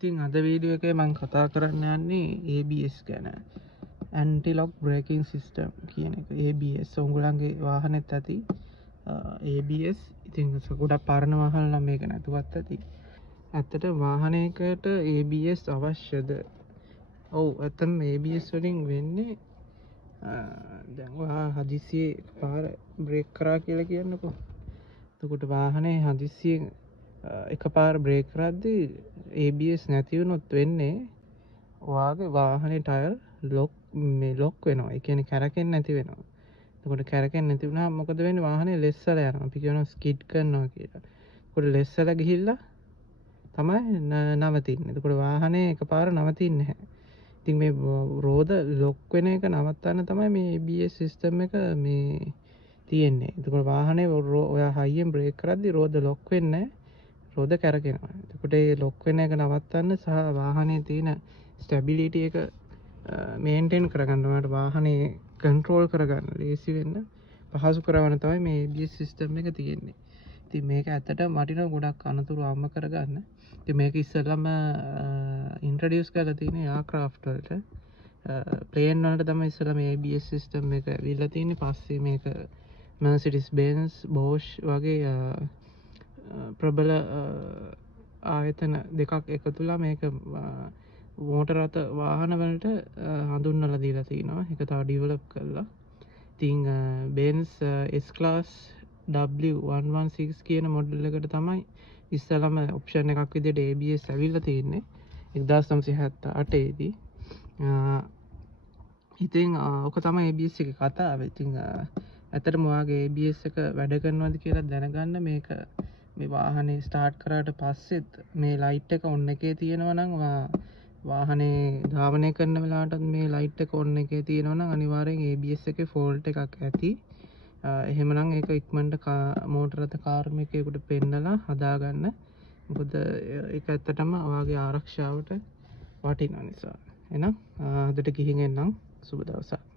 ඉතින් අද වීඩියෝ එකේ මම කතා කරන්න යන්නේ ABS ගැන. Anti Lock Braking System කියන එක. ABS ඔයගොල්ලන්ගේ වාහනේත් ඇති. ABS ඉතින් ගොඩක් පරණ වාහන නම් මේක නැතුවත් ඇති. ඇත්තට වාහනයකට ABS අවශ්‍යද? ඔව් ඇත්තටම ABS වලින් වෙන්නේ දැන් ඔයා හදිසියේ පාර බ්‍රේක් කරා කියලා කියන්නකෝ. එතකොට වාහනේ හදිසියෙන් එකපාර බ්‍රේක් කරද්දී ABS නැති වුණොත් වෙන්නේ ඔයාගේ වාහනේ ටයර් ලොක් වෙනවා. ඒ කියන්නේ කැරකෙන්නේ නැති වෙනවා. එතකොට කැරකෙන්නේ නැති වුණාම මොකද වෙන්නේ? වාහනේ ලෙස්සලා යනවා. අපි කියනවා ස්කිඩ් කරනවා කියලා. එතකොට ලෙස්සලා ගිහිල්ලා තමයි නවතින්නේ. එතකොට වාහනේ එකපාර නවතින්නේ නැහැ. ඉතින් මේ රෝද ලොක් වෙන එක නවත්තන්න තමයි මේ ABS සිස්ටම් එක මේ තියෙන්නේ. එතකොට වාහනේ ඔයා හයියෙන් බ්‍රේක් කරද්දී රෝද ලොක් වෙන්නේ නැහැ. රෝද කැරකෙනවා. එතකොට ඒ ලොක් වෙන එක නවත්තන්න සහ වාහනේ තියෙන ස්ටැබිලිටි එක මේන්ටේන් කරගන්න ඕනට වාහනේ කන්ට්‍රෝල් කරගන්න ලේසි වෙන්න පහසු කරවන තමයි මේ ABS සිස්ටම් එක තියෙන්නේ. ඉතින් මේක ඇත්තට වටිනවා ගොඩක් අනතුරු අවම කරගන්න. ඉතින් මේක ඉස්සෙල්ලාම ඉන්ට්‍රොඩියුස් කරලා තියෙන්නේ එයාක්‍රාෆ්ට් වලට. ප්ලේන් වලට තමයි ඉස්සෙල්ලා මේ ABS සිස්ටම් එක ඇවිල්ලා තියෙන්නේ. පස්සේ මේක Mercedes Benz Bosch වගේ ප්‍රබල ආයතන දෙකක් එකතුලා මේක මෝටර රථ වාහන වලට හඳුන්වලා දීලා තිනවා. ඒක තව ඩිවෙලොප් කරලා. ඉතින් Benz S-Class W116 කියන මොඩල් එකට තමයි ඉස්සලම ඔප්ෂන් එකක් විදිහට ABS ඇවිල්ලා තියෙන්නේ 1978 දී. ඉතින් ඔක තමයි ABS එකේ කතාව. ඉතින් ඇත්තටම ඔයාගේ ABS එක වැඩ කරනවද කියලා දැනගන්න මේ වාහනේ ස්ටාර්ට් කරාට පස්සෙත් මේ ලයිට් එක ඔන් එකේ තියෙනවා නම් වාහනේ ධාවනය කරන වෙලාවටත් මේ ලයිට් එක ඔන් එකේ තියෙනවා නම් අනිවාර්යෙන් ABS එකේ ෆෝල්ට් එකක් ඇති. එහෙමනම් ඒක ඉක්මනට මෝටර රථ කාර්මිකයෙකුට පෙන්නලා හදාගන්න. මොකද ඒක ඇත්තටම ඔයාගේ ආරක්ෂාවට වටින නිසා. එහෙනම් අදට ගිහින් එන්නම්. සුබ දවසක්.